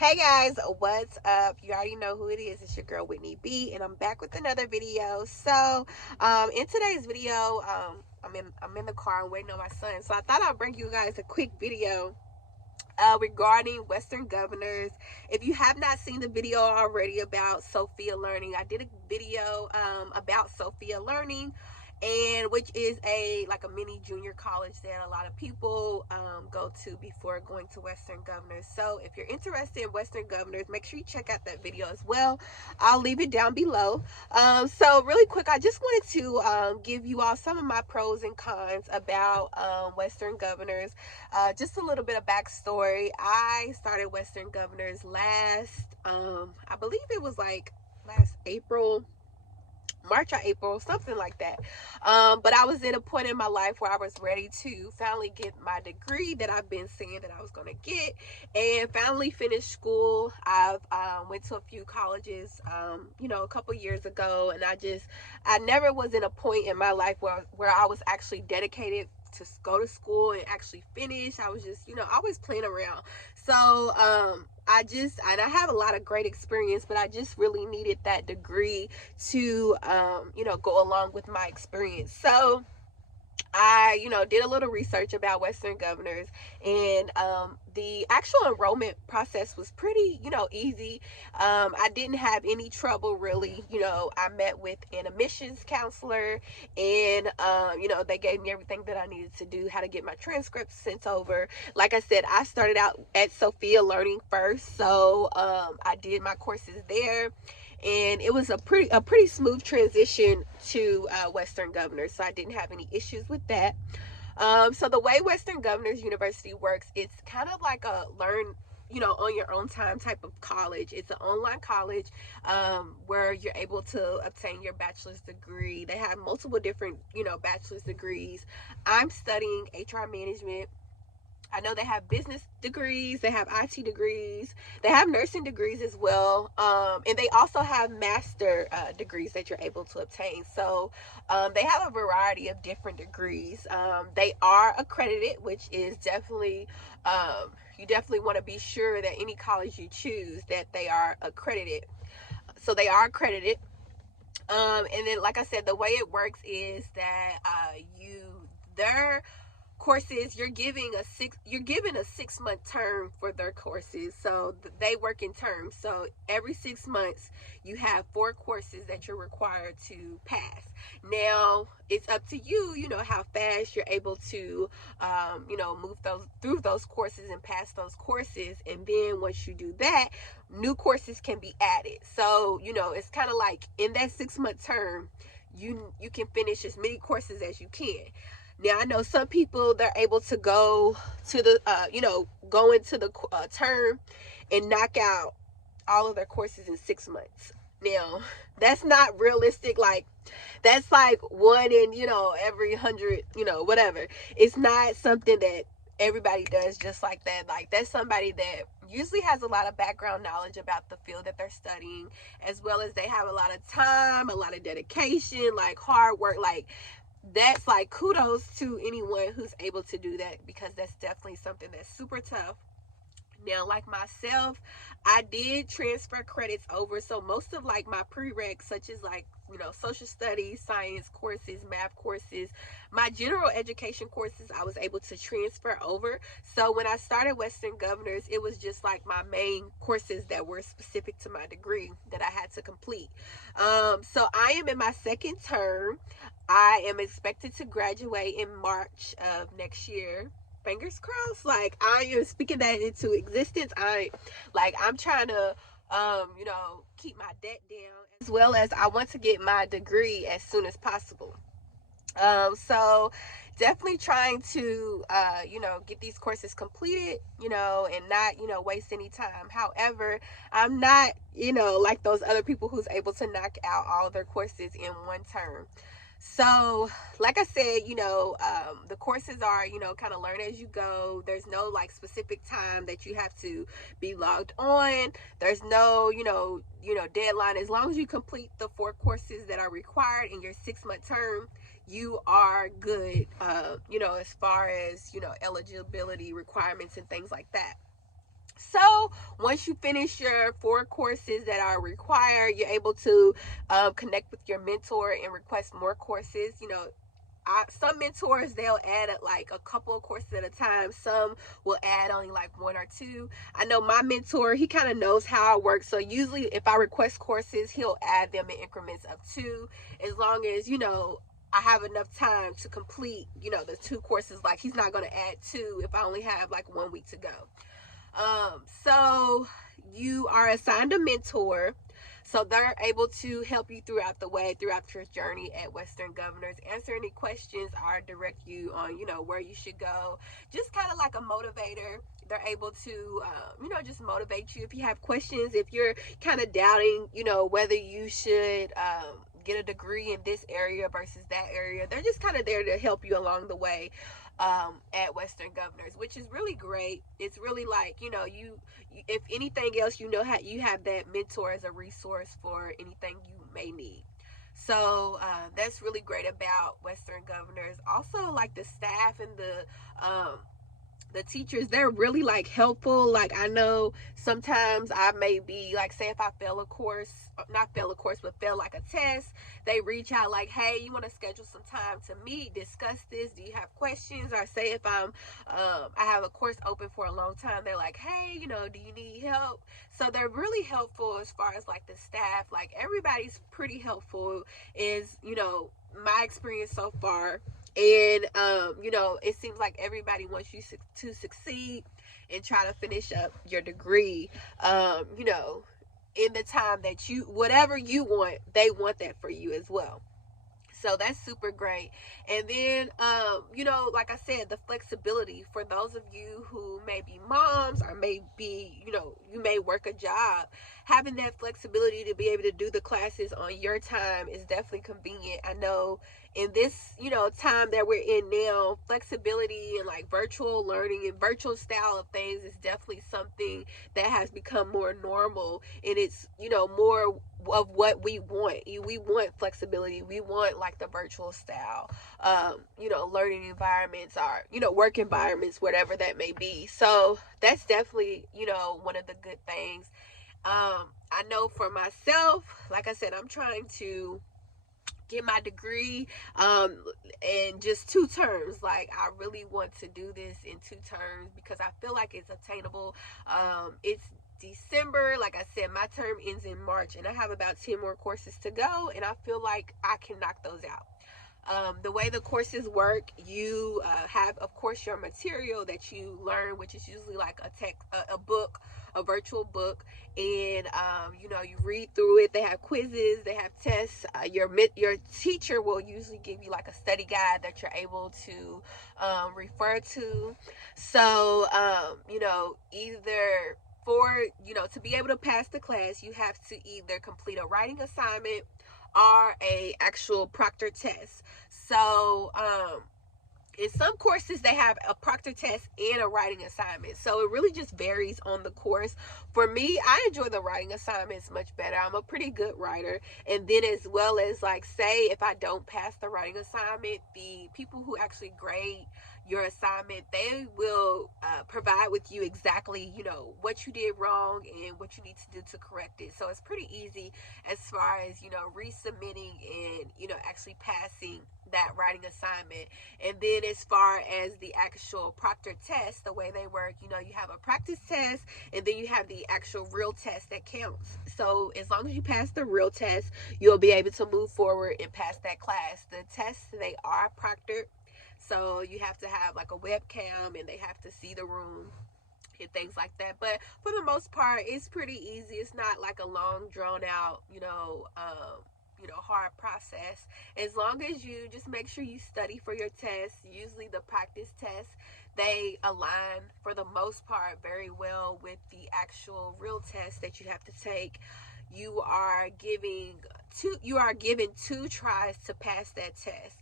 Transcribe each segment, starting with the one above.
Hey guys, what's up? You already know who it is. It's your girl Whitney B, and I'm back with another video. In today's video, I'm in the car and waiting on my son. So I thought I'd bring you guys a quick video regarding Western governors. If you have not seen the video already about Sophia Learning, I did a video about Sophia Learning, and which is a mini junior college that a lot of people go to before going to Western governors. So if you're interested in Western governors, make sure you check out that video as well. I'll leave it down below. So really quick, I just wanted to give you all some of my pros and cons about Western governors. Just a little bit of backstory. I started Western governors I believe it was like last April, March or April, something like that. But I was at a point in my life where I was ready to finally get my degree that I've been saying that I was going to get, and finally finish school. I've went to a few colleges, a couple years ago, and I never was in a point in my life where I was actually dedicated to go to school and actually finish. I was just, always playing around. So I have a lot of great experience, but I just really needed that degree to, go along with my experience. So I, did a little research about Western governors, and the actual enrollment process was pretty, easy. I didn't have any trouble really. I met with an admissions counselor, and they gave me everything that I needed to do, how to get my transcripts sent over. Like I said, I started out at Sophia Learning first, so I did my courses there, and it was a pretty smooth transition to Western Governors, so I didn't have any issues with that. So the way Western Governors University works, it's kind of like a learn, on your own time type of college. It's an online college where you're able to obtain your bachelor's degree. They have multiple different, bachelor's degrees. I'm studying HR management. I know they have business degrees, they have IT degrees, they have nursing degrees as well, and they also have master degrees that you're able to obtain. So they have a variety of different degrees. They are accredited, which is definitely, you definitely want to be sure that any college you choose that they are accredited. So they are accredited. And then, like I said, the way it works is that their courses, you're given a 6 month term for their courses. So they work in terms. So every 6 months you have 4 courses that you're required to pass. Now it's up to you, how fast you're able to move through those courses and pass those courses. And then once you do that, new courses can be added. So it's kind of like in that 6 month term, you can finish as many courses as you can. Now I know some people, they're able to go to the go into the term and knock out all of their courses in 6 months. Now that's not realistic. Like that's like one in every 100, whatever. It's not something that everybody does just like that. Like that's somebody that usually has a lot of background knowledge about the field that they're studying, as well as they have a lot of time, a lot of dedication, like hard work. Like that's like kudos to anyone who's able to do that, because that's definitely something that's super tough. Now, like myself, I did transfer credits over. So most of like my prereqs, such as like, social studies, science courses, math courses, my general education courses, I was able to transfer over. So when I started Western Governors, it was just like my main courses that were specific to my degree that I had to complete. So I am in my second term. I am expected to graduate in March of next year. Fingers crossed. Like I am speaking that into existence. I'm trying to keep my debt down, as well as I want to get my degree as soon as possible. So definitely trying to get these courses completed, and not waste any time. However, I'm not like those other people who's able to knock out all of their courses in one term. So like I said, the courses are, kind of learn as you go. There's no like specific time that you have to be logged on. There's no deadline. As long as you complete the 4 courses that are required in your 6 month term, you are good, as far as eligibility requirements and things like that. So once you finish your 4 courses that are required, you're able to connect with your mentor and request more courses. Some mentors, they'll add like a couple of courses at a time. Some will add only like 1 or 2. I know my mentor, he kind of knows how I work, so usually if I request courses, he'll add them in increments of 2, as long as I have enough time to complete the 2 courses. Like, he's not going to add 2 if I only have like 1 week to go. So you are assigned a mentor, so they're able to help you throughout your journey at Western Governors, answer any questions, or direct you on where you should go. Just kind of like a motivator. They're able to just motivate you if you have questions, if you're kind of doubting whether you should get a degree in this area versus that area. They're just kind of there to help you along the way at Western Governors, which is really great. It's really like, you if anything else, how you have that mentor as a resource for anything you may need. So that's really great about Western Governors. Also, like, the staff and the teachers, they're really like helpful. Like, I know sometimes I may be like, say if I fail a course, not fail a course, but fail like a test, they reach out like, hey, you want to schedule some time to meet, discuss this, do you have questions? Or say if I have a course open for a long time, they're like, hey, do you need help? So they're really helpful as far as like the staff. Like, everybody's pretty helpful, is my experience so far. And it seems like everybody wants you to succeed and try to finish up your degree in the time that whatever you want, they want that for you as well. So that's super great. And then, like I said, the flexibility for those of you who may be moms, or may be, you may work a job, having that flexibility to be able to do the classes on your time is definitely convenient. I know in this, time that we're in now, flexibility and like virtual learning and virtual style of things is definitely something that has become more normal, and it's, more of what we want. We want flexibility. We want like the virtual style, learning environments, or, work environments, whatever that may be. So that's definitely, one of the good things. I know for myself, like I said, I'm trying to get my degree in just 2 terms. Like, I really want to do this in 2 terms because I feel like it's attainable. It's December. Like I said, my term ends in March, and I have about 10 more courses to go, and I feel like I can knock those out. The way the courses work, you have, of course, your material that you learn, which is usually like a book, a virtual book, and you read through it. They have quizzes, they have tests. Your teacher will usually give you like a study guide that you're able to refer to. So either to be able to pass the class, you have to either complete a writing assignment or a actual proctored test. So in some courses, they have a proctored test and a writing assignment. So it really just varies on the course. For me, I enjoy the writing assignments much better. I'm a pretty good writer. And then, as well as, like, say if I don't pass the writing assignment, the people who actually grade your assignment, they will provide with you exactly, what you did wrong and what you need to do to correct it. So it's pretty easy as far as, resubmitting and, actually passing that writing assignment. And then, as far as the actual proctored test, the way they work, you have a practice test, and then you have the actual real test that counts. So as long as you pass the real test, you'll be able to move forward and pass that class. The tests, they are proctored, so you have to have like a webcam, and they have to see the room and things like that. But for the most part, it's pretty easy. It's not like a long, drawn out, hard process. As long as you just make sure you study for your tests. Usually the practice tests, they align for the most part very well with the actual real test that you have to take. You are given 2 tries to pass that test.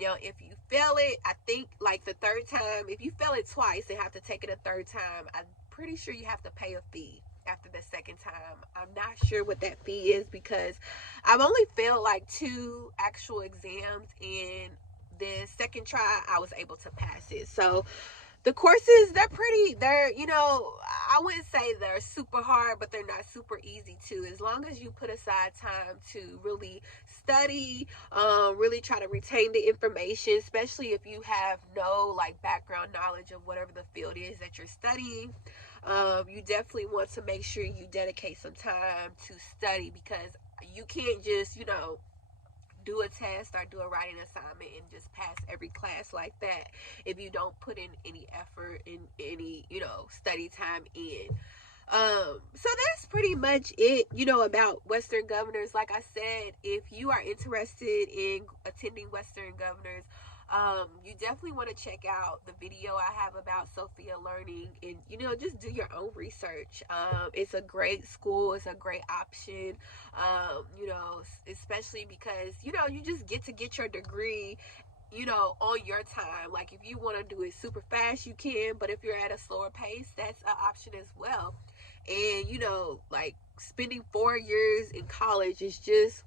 If you fail it, I think like the 3rd time, if you fail it twice and have to take it a 3rd time, I'm pretty sure you have to pay a fee after the 2nd time. I'm not sure what that fee is because I've only failed like 2 actual exams, and the 2nd try I was able to pass it. So the courses, they're, you know, I wouldn't say they're super hard, but they're not super easy too. As long as you put aside time to really study, really try to retain the information, especially if you have no like background knowledge of whatever the field is that you're studying. You definitely want to make sure you dedicate some time to study, because you can't just, you know, do a test or do a writing assignment and just pass every class like that if you don't put in any effort and any, you know, study time in. So that's pretty much it, you know, about Western Governors. Like I said, if you are interested in attending Western Governors, you definitely want to check out the video I have about Sophia Learning, and, you know, just do your own research. It's a great school. It's a great option. You know, especially because, you know, you just get to get your degree, you know, on your time. Like if you want to do it super fast, you can, but if you're at a slower pace, that's an option as well. And, you know, like spending 4 years in college is just,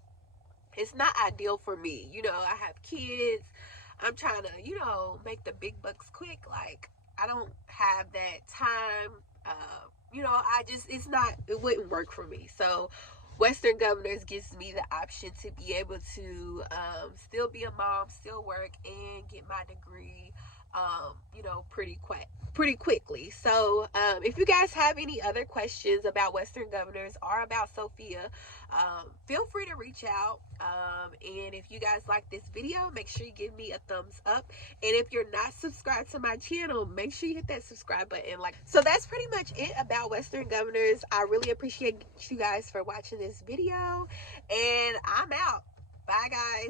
it's not ideal for me. You know, I have kids. I'm trying to, you know, make the big bucks quick. Like, I don't have that time. You know, it wouldn't work for me. So, Western Governors gives me the option to be able to still be a mom, still work, and get my degree, you know, pretty quickly. So, if you guys have any other questions about Western Governors or about Sophia, feel free to reach out. And if you guys like this video, make sure you give me a thumbs up. And if you're not subscribed to my channel, make sure you hit that subscribe button. So that's pretty much it about Western Governors. I really appreciate you guys for watching this video, and I'm out. Bye, guys.